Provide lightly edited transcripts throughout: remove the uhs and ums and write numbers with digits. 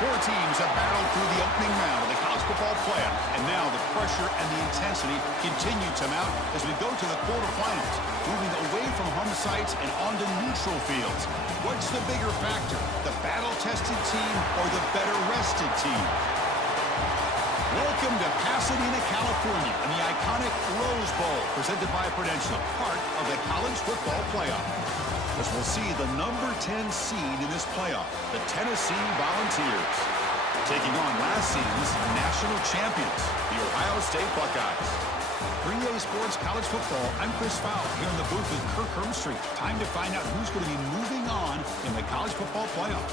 Four teams have battled through the opening round of the college football playoff, and now the pressure and the intensity continue to mount as we go to the quarterfinals, moving away from home sites and onto neutral fields. What's the bigger factor, the battle-tested team or the better-rested team? Welcome to Pasadena, California, and the iconic Rose Bowl, presented by Prudential, part of the college football playoff. As we'll see the number 10 seed in this playoff, the Tennessee Volunteers, taking on last season's national champions, the Ohio State Buckeyes. 3A Sports College Football, I'm Chris Fowler, here in the booth with Kirk Hermstreet. Time to find out who's going to be moving on in the college football playoff.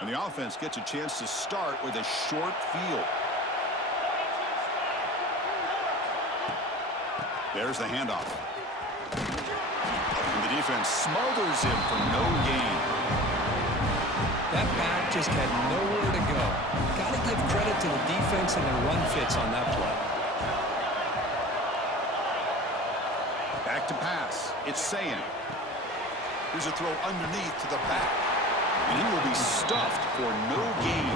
And the offense gets a chance to start with a short field. There's the handoff. And the defense smothers him for no gain. That back just had nowhere to go. Got to give credit to the defense and their run fits on that play. Back to pass. It's Sayin. Here's a throw underneath to the back. And he will be stuffed for no gain.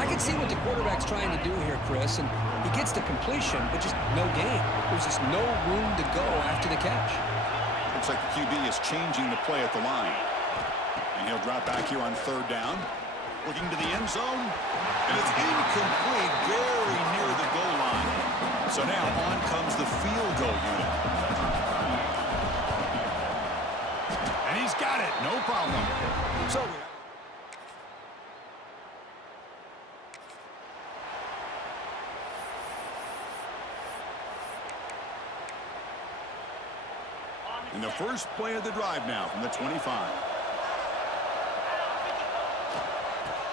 I can see what the quarterback's trying to do here, Chris, and he gets the completion, but just no gain. There's just no room to go after the catch. Looks like the QB is changing the play at the line. And he'll drop back here on third down. Looking to the end zone. And it's incomplete, very near the goal line. So now on comes the field goal unit. And he's got it, no problem. So in the first play of the drive now from the 25.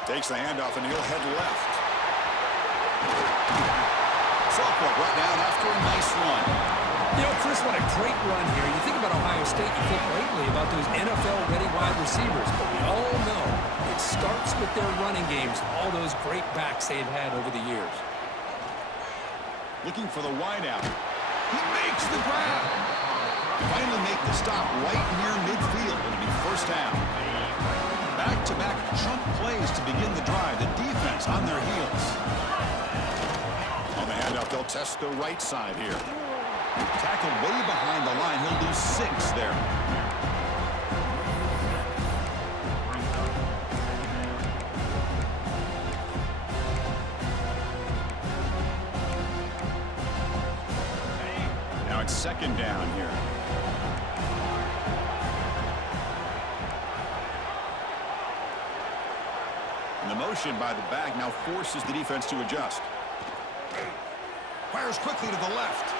Takes the handoff and he'll head left. Softball brought down after a nice run. You know, Chris, what a great run here. You think about Ohio State, you think lately about those NFL-ready wide receivers, but we all know it starts with their running games, all those great backs they've had over the years. Looking for the wideout. He makes the grab. Finally make the stop right near midfield. It'll be first down. Back-to-back chunk plays to begin the drive. The defense on their heels. On the handoff, they'll test the right side here. Tackled way behind the line. He'll lose 6 there. Now it's second down here. And the motion by the back now forces the defense to adjust. Fires quickly to the left.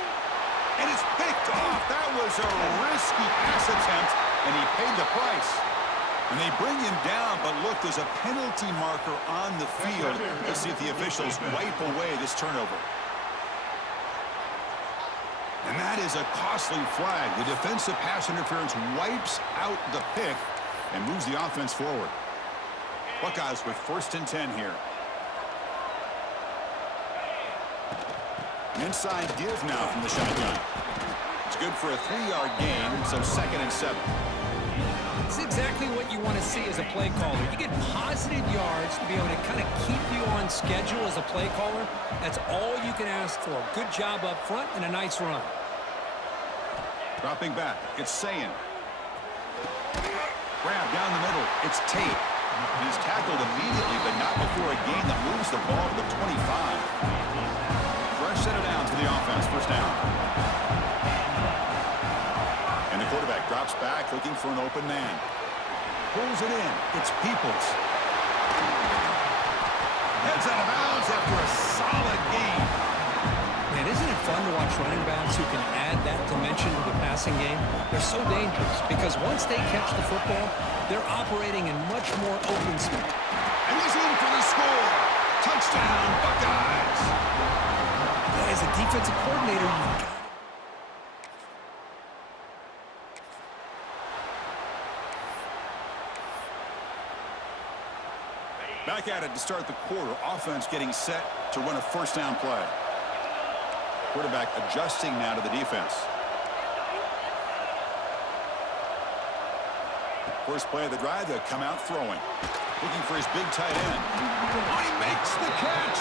And it's picked off. That was a risky pass attempt, and he paid the price. And they bring him down, but look, there's a penalty marker on the field. Let's see if the officials wipe away this turnover. And that is a costly flag. The defensive pass interference wipes out the pick and moves the offense forward. Buckeyes with first and 10 here. An inside give now from the shotgun. It's good for a 3-yard gain, so second and 7. It's exactly what you want to see as a play caller. You get positive yards to be able to kind of keep you on schedule as a play caller. That's all you can ask for. Good job up front and a nice run. Dropping back, it's Sayin. Grab down the middle, it's Tate. He's tackled immediately, but not before a gain that moves the ball to the 25. Fresh set of downs for the offense, first down. And the quarterback drops back, looking for an open man. Pulls it in, it's Peoples. Heads out of bounds after a solid gain. Man, isn't it fun to watch running backs who can add that dimension to the passing game? They're so dangerous because once they catch the football, they're operating in much more open space. And he's in for the score. Touchdown, Buckeyes. As a defensive coordinator, you've got Back at it to start the quarter. Offense getting set to run a first down play. Quarterback adjusting now to the defense. First play of the drive, they'll come out throwing. Looking for his big tight end. Oh, he makes the catch.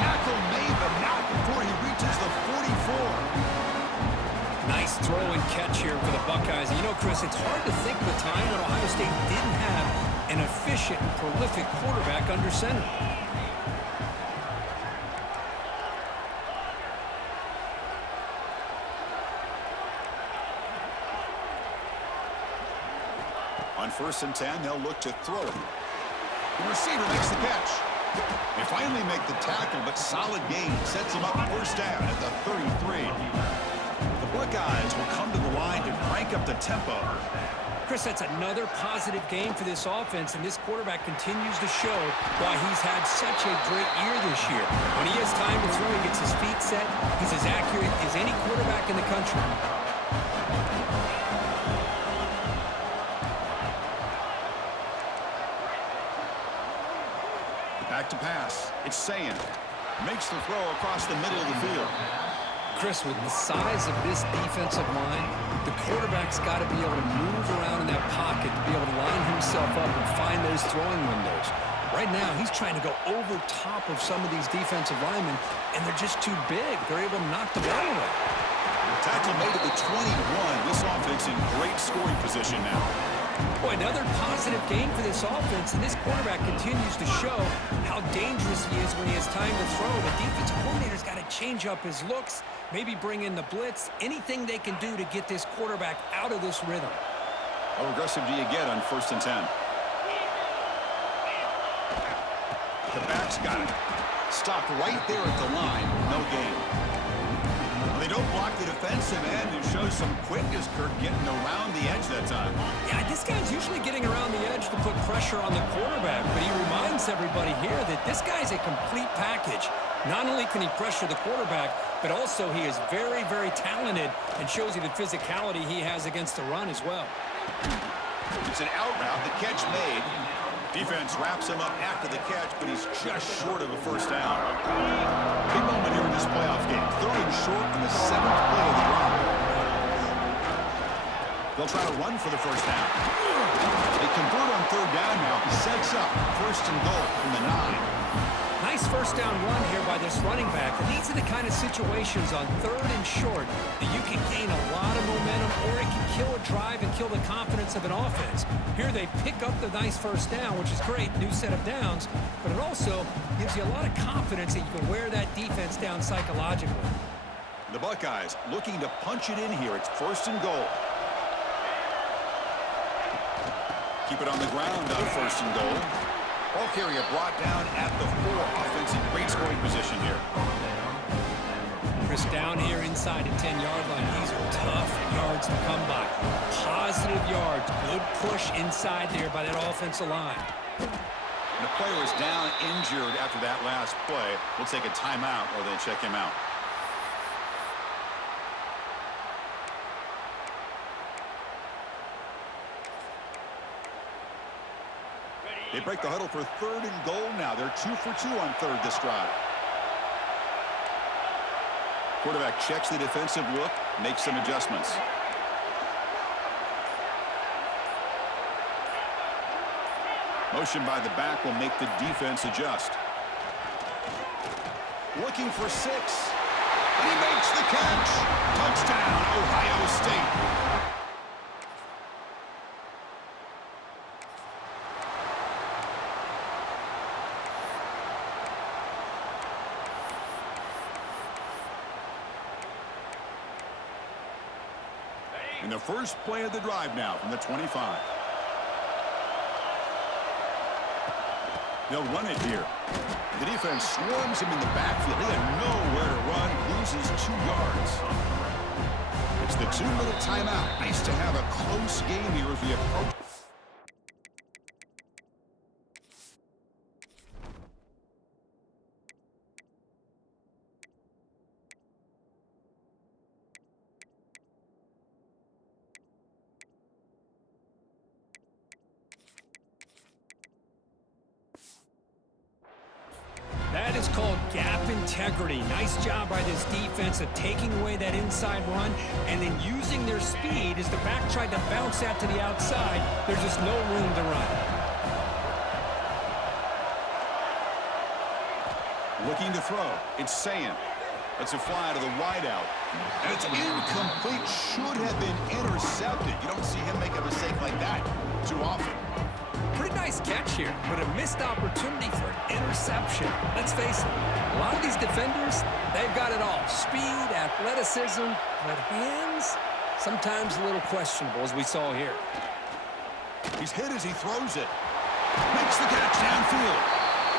Tackle made, but not before he reaches the 44. Nice throw and catch here for the Buckeyes. And you know, Chris, it's hard to think of a time when Ohio State didn't have an efficient and prolific quarterback under center. On 1st and 10, they'll look to throw it. The receiver makes the catch. They finally make the tackle, but solid gain sets them up first down at the 33. The Buckeyes will come to the line to crank up the tempo. Chris, that's another positive game for this offense, and this quarterback continues to show why he's had such a great year this year. When he has time to throw, he gets his feet set. He's as accurate as any quarterback in the country. Back to pass. It's Sayin. Makes the throw across the middle of the field. Chris, with the size of this defensive line, the quarterback's got to be able to move around in that pocket to be able to line himself up and find those throwing windows. Right now, he's trying to go over top of some of these defensive linemen, and they're just too big. They're able to knock the ball away. Tackle made at the 21. This offense in great scoring position now. Boy, another positive game for this offense, and this quarterback continues to show how dangerous he is when he has time to throw. The defensive coordinator's got to change up his looks, maybe bring in the blitz, anything they can do to get this quarterback out of this rhythm. How aggressive do you get on 1st and 10? The back's got it. Stopped right there at the line. No gain. Well, they don't block the defensive end and show some quickness, Kirk, getting around the edge that time. Yeah, this guy's usually getting around the edge to put pressure on the quarterback, but he reminds everybody here that this guy's a complete package. Not only can he pressure the quarterback, but also he is very, very talented and shows you the physicality he has against the run as well. It's an out route. The catch made. Defense wraps him up after the catch, but he's just short of a first down. Big moment here in this playoff game. 3rd and short in the 7th play of the drive. They'll try to run for the first down. They convert on 3rd down now. He sets up 1st and goal from the 9. Nice first down run here by this running back. And these are the kind of situations on 3rd and short that you can gain a lot of momentum, or it can kill a drive and kill the confidence of an offense. Here they pick up the nice first down, which is great, new set of downs, but it also gives you a lot of confidence that you can wear that defense down psychologically. The Buckeyes looking to punch it in here. It's 1st and goal. Keep it on the ground on 1st and goal. Ball carrier brought down at the 4. Offense in great scoring position here. Chris, down here inside the 10-yard line. These are tough yards to come by. Positive yards. Good push inside there by that offensive line. And the player is down injured after that last play. We'll take a timeout or they check him out. They break the huddle for 3rd and goal now. They're 2 for 2 on 3rd this drive. Quarterback checks the defensive look, makes some adjustments. Motion by the back will make the defense adjust. Looking for 6. And he makes the catch. Touchdown, Ohio State. In the first play of the drive now from the 25. They'll run it here. The defense swarms him in the backfield. He had nowhere to run, loses 2 yards. It's the 2-minute timeout. Nice to have a close game here as we approach. is called gap integrity. Nice job by this defense of taking away that inside run and then using their speed as the back tried to bounce that to the outside. There's just no room to run. Looking to throw. It's Sayan. That's a fly to the wideout. And it's incomplete. Should have been intercepted. You don't see him make a mistake like that too often. Pretty nice catch here, but a missed opportunity for an interception. Let's face it, a lot of these defenders, they've got it all. Speed, athleticism, but hands, sometimes a little questionable, as we saw here. He's hit as he throws it. Makes the catch downfield.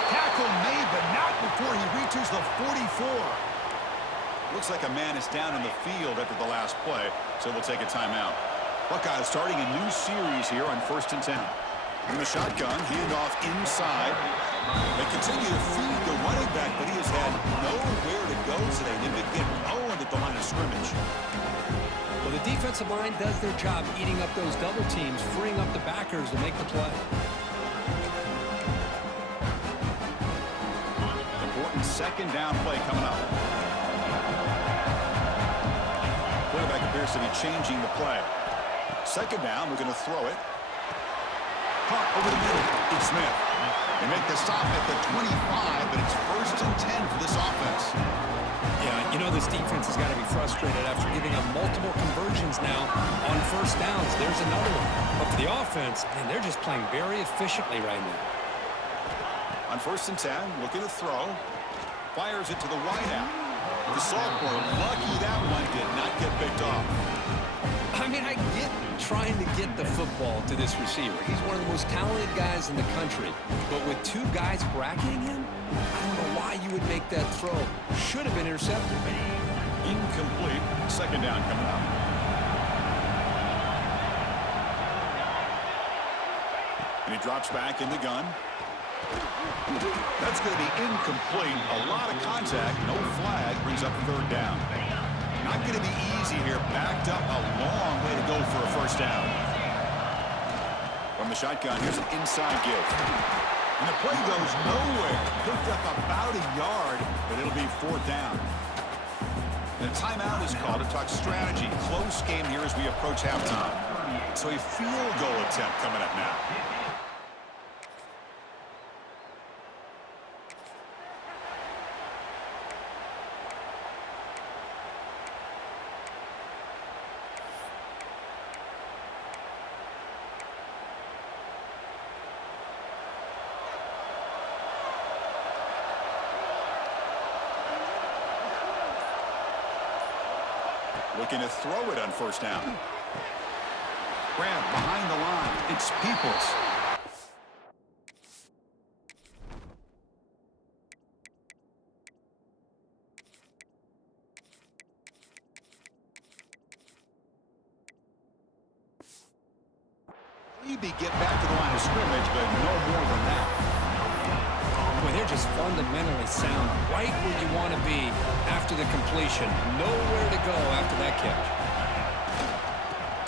Tackle made, but not before he reaches the 44. Looks like a man is down in the field after the last play, so we'll take a timeout. Buckeyes starting a new series here on 1st and 10. In the shotgun, handoff inside. They continue to feed the running back, but he has had nowhere to go today. They've been getting owned at the line of scrimmage. Well, the defensive line does their job eating up those double teams, freeing up the backers to make the play. Important 2nd down play coming up. Quarterback appears to be changing the play. 2nd down, we're going to throw it. Punt over the middle. It's Smith. They make the stop at the 25, but it's 1st and 10 for this offense. Yeah, you know this defense has got to be frustrated after giving up multiple conversions now on 1st downs. There's another one. But for the offense, man, they're just playing very efficiently right now. On 1st and 10, looking to throw. Fires it to the wideout. The sophomore, lucky that one did not get picked off. I mean, I get trying to get the football to this receiver. He's one of the most talented guys in the country. But with 2 guys bracketing him, I don't know why you would make that throw. Should have been intercepted. Incomplete. 2nd down coming up. And he drops back in the gun. That's going to be incomplete. A lot of contact. No flag. Brings up 3rd down. Not going to be easy here. Backed up a long way to go for a 1st down. From the shotgun, here's an inside give. And the play goes nowhere. Picked up about a yard, but it'll be 4th down. And a timeout is called to talk strategy. Close game here as we approach halftime. So a field goal attempt coming up now. Looking to throw it on 1st down. Grant behind the line. It's Peoples. Maybe get back to the line of scrimmage, but no more than that. Well, they're just fundamentally sound right where you want to be after the completion. Nowhere to go after that catch.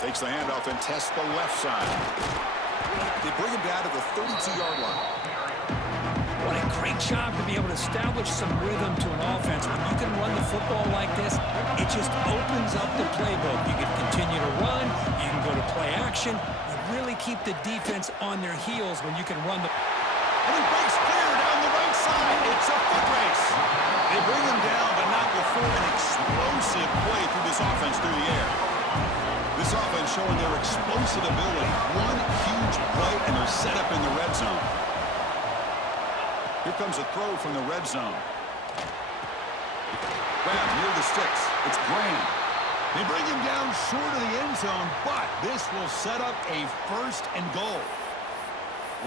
Takes the handoff and tests the left side. They bring him down to the 32-yard line. What a great job to be able to establish some rhythm to an offense. When you can run the football like this, it just opens up the playbook. You can continue to run. You can go to play action. You really keep the defense on their heels when you can run the... And he breaks clear down the right side. It's a foot race. They bring him down, but not before an explosive play through this offense through the air. This offense showing their explosive ability. One huge play, and they're set up in the red zone. Here comes a throw from the red zone. Grab near the sticks. It's Graham. They bring him down short of the end zone, but this will set up a 1st and goal.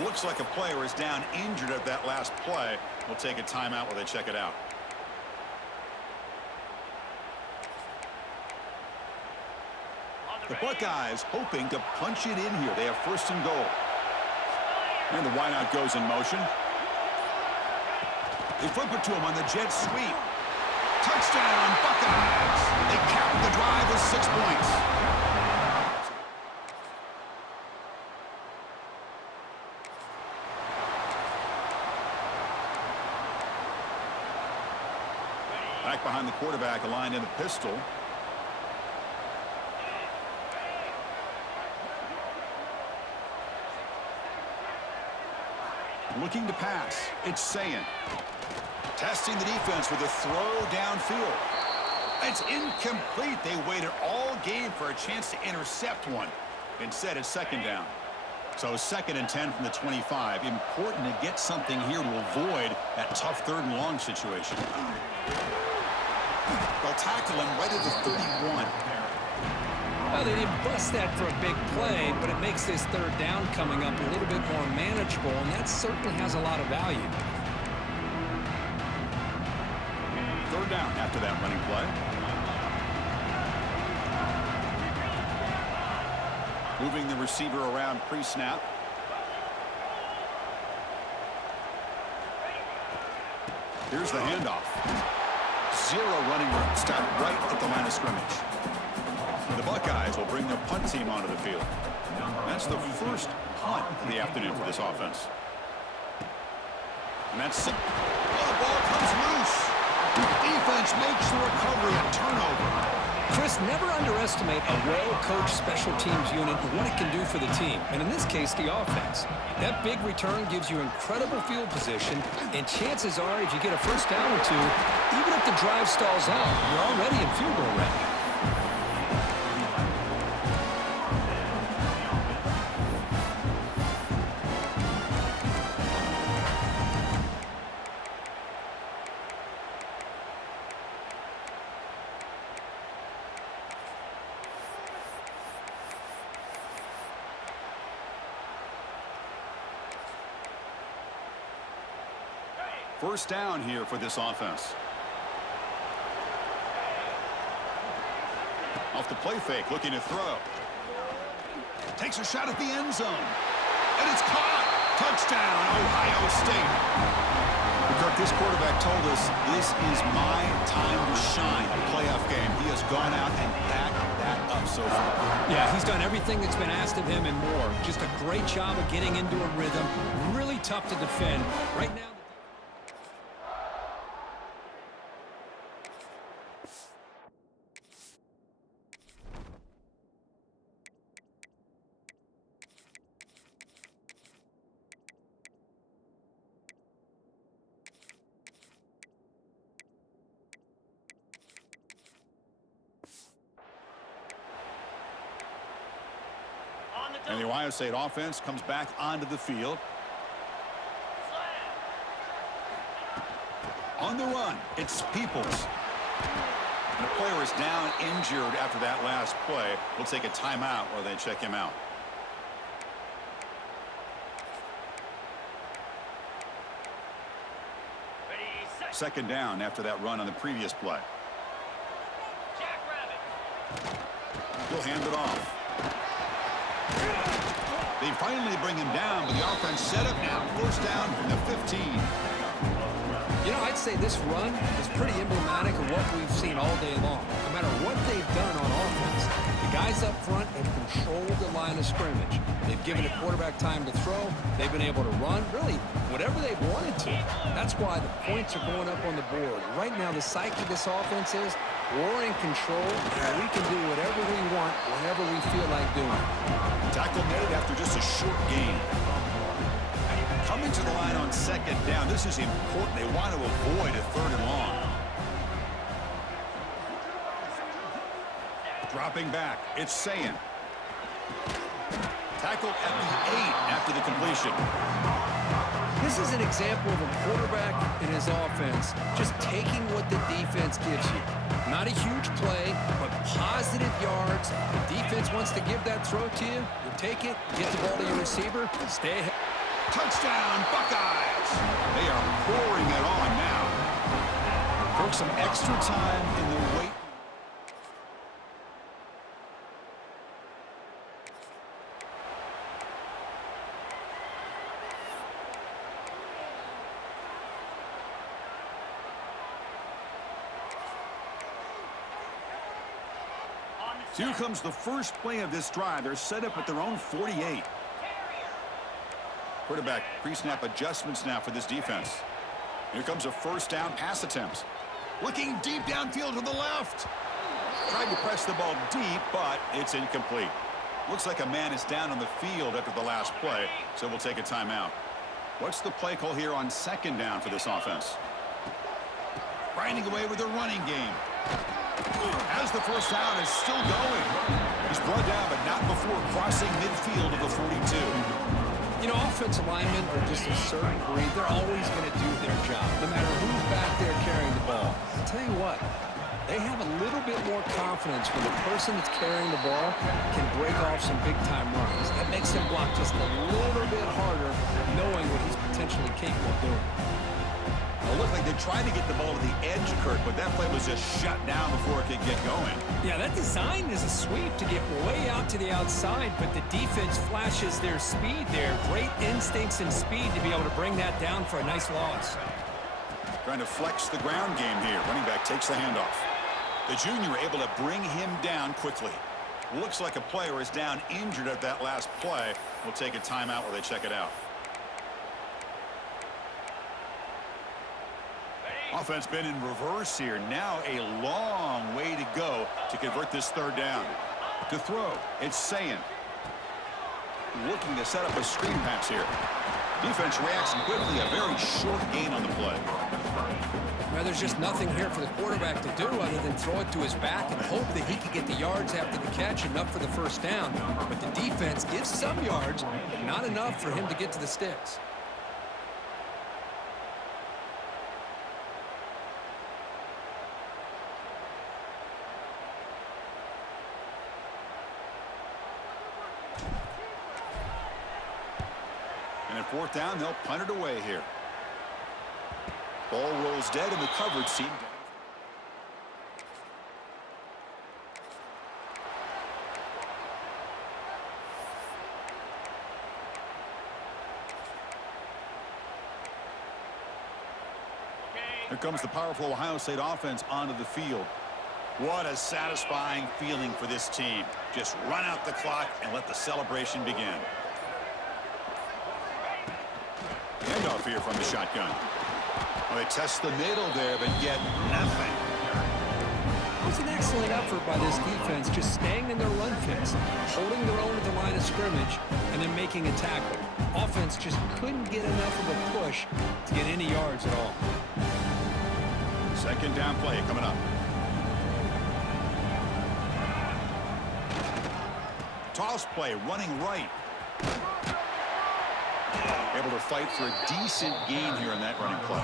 Looks like a player is down injured at that last play. We'll take a timeout while they check it out. The Buckeyes hoping to punch it in here. They have 1st and goal. And the wideout goes in motion. They flip it to him on the jet sweep. Touchdown, Buckeyes. They cap the drive with 6 points. Back behind the quarterback, aligned in the pistol. Looking to pass. It's Sayin. Testing the defense with a throw downfield. It's incomplete. They waited all game for a chance to intercept one. Instead, it's second down. So 2nd and 10 from the 25. Important to get something here to avoid that tough 3rd and long situation. They'll tackle him right at the 31. Well, they didn't bust that for a big play, but it makes this 3rd down coming up a little bit more manageable, and that certainly has a lot of value. 3rd down after that running play. Moving the receiver around pre-snap. Here's the handoff. 0 running room. Stop right at the line of scrimmage. The Buckeyes will bring their punt team onto the field. That's the first punt of the afternoon for this offense. And that's it. Oh, the ball comes loose. Defense makes the recovery, a turnover. Chris, never underestimate a well-coached special teams unit and what it can do for the team, and in this case, the offense. That big return gives you incredible field position, and chances are, if you get a 1st down or 2, even if the drive stalls out, you're already in field goal range. First down here for this offense. Off the play fake, looking to throw. Takes a shot at the end zone. And it's caught. Touchdown, Ohio State. Kirk, this quarterback told us this is my time to shine, a playoff game. He has gone out and backed that up so far. Yeah, he's done everything that's been asked of him and more. Just a great job of getting into a rhythm. Really tough to defend. Right now, and the Ohio State offense comes back onto the field. On the run, it's Peoples. And the player is down injured after that last play. We'll take a timeout while they check him out. Second down after that run on the previous play. He'll hand it off. They finally bring him down, but the offense set up now. First down from the 15. you know, I'd say this run is pretty emblematic of what we've seen all day long. No matter what they've done on offense, the guys up front have controlled the line of scrimmage. They've given the quarterback time to throw. They've been able to run, really, whatever they've wanted to. That's why the points are going up on the board. Right now, the psyche of this offense is we're in control, and we can do whatever we want whenever we feel like doing it. Tackle made after just a short gain. Coming to the line on second down. This is important. They want to avoid a 3rd and long. Dropping back. It's Sayin. Tackled at the 8 after the completion. This is an example of a quarterback and his offense just taking what the defense gives you. Not a huge play, but positive yards. The defense wants to give that throw to you. You take it, get the ball to your receiver, stay ahead. Touchdown, Buckeyes! They are pouring it on now. Took some extra time in the wait. Here comes the first play of this drive. They're set up at their own 48. Quarterback pre-snap adjustments now for this defense. Here comes a first down pass attempt. Looking deep downfield to the left. Tried to press the ball deep, but it's incomplete. Looks like a man is down on the field after the last play, so we'll take a timeout. What's the play call here on second down for this offense? Grinding away with a running game. As the first down is still going. He's brought down, but not before crossing midfield of the 42. You know, offensive linemen are just a certain breed. They're always going to do their job, no matter who's back there carrying the ball. I'll tell you what, they have a little bit more confidence when the person that's carrying the ball can break off some big-time runs. That makes them block just a little bit harder, knowing what he's potentially capable of doing. It looked like they tried to get the ball to the edge, Kurt, but that play was just shut down before it could get going. Yeah, that design is a sweep to get way out to the outside, but the defense flashes their speed there. Great instincts and speed to be able to bring that down for a nice loss. Trying to flex the ground game here. Running back takes the handoff. The junior able to bring him down quickly. Looks like a player is down injured at that last play. We'll take a timeout while they check it out. Offense been in reverse here. Now a long way to go to convert this third down. To throw, it's Sayin. Looking to set up a screen pass here. Defense reacts quickly. A very short gain on the play. Well, there's just nothing here for the quarterback to do other than throw it to his back and hope that he can get the yards after the catch, enough for the first down. But the defense gives some yards, but not enough for him to get to the sticks. And at fourth down, they'll punt it away here. Ball rolls dead in the coverage team. Here comes the powerful Ohio State offense onto the field. What a satisfying feeling for this team. Just run out the clock and let the celebration begin. Handoff here from the shotgun. Well, they test the middle there, but get nothing. It was an excellent effort by this defense, just staying in their run fits, holding their own at the line of scrimmage, and then making a tackle. Offense just couldn't get enough of a push to get any yards at all. Second down play coming up. Toss play running right. Able to fight for a decent gain here in that running play.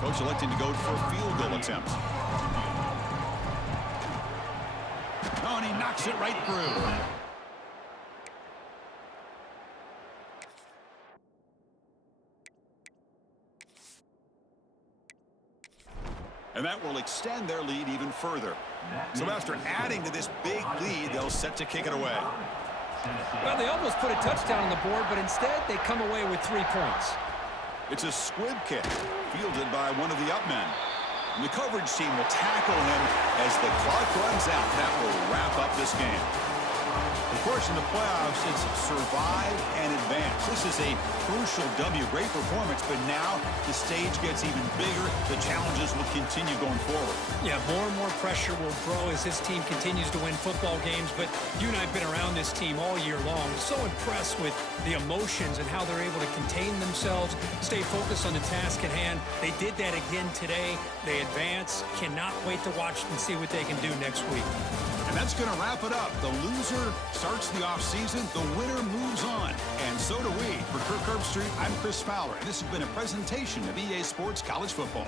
Coach electing to go for a field goal attempt. Oh, and he knocks it right through. And that will extend their lead even further. So after adding to this big lead, they'll set to kick it away. Well, they almost put a touchdown on the board, but instead they come away with 3 points. It's a squib kick fielded by one of the up men. And the coverage team will tackle him as the clock runs out. That will wrap up this game. Of course, in the playoffs, it's survive and advance. This is a crucial W. Great performance, but now the stage gets even bigger. The challenges will continue going forward. Yeah, more and more pressure will grow as this team continues to win football games, but you and I have been around this team all year long. So impressed with the emotions and how they're able to contain themselves, stay focused on the task at hand. They did that again today. They advance. Cannot wait to watch and see what they can do next week. And that's going to wrap it up. The loser starts the offseason. The winner moves on. And so do we. For Kirk Herbstreit, I'm Chris Fowler. And this has been a presentation of EA Sports College Football.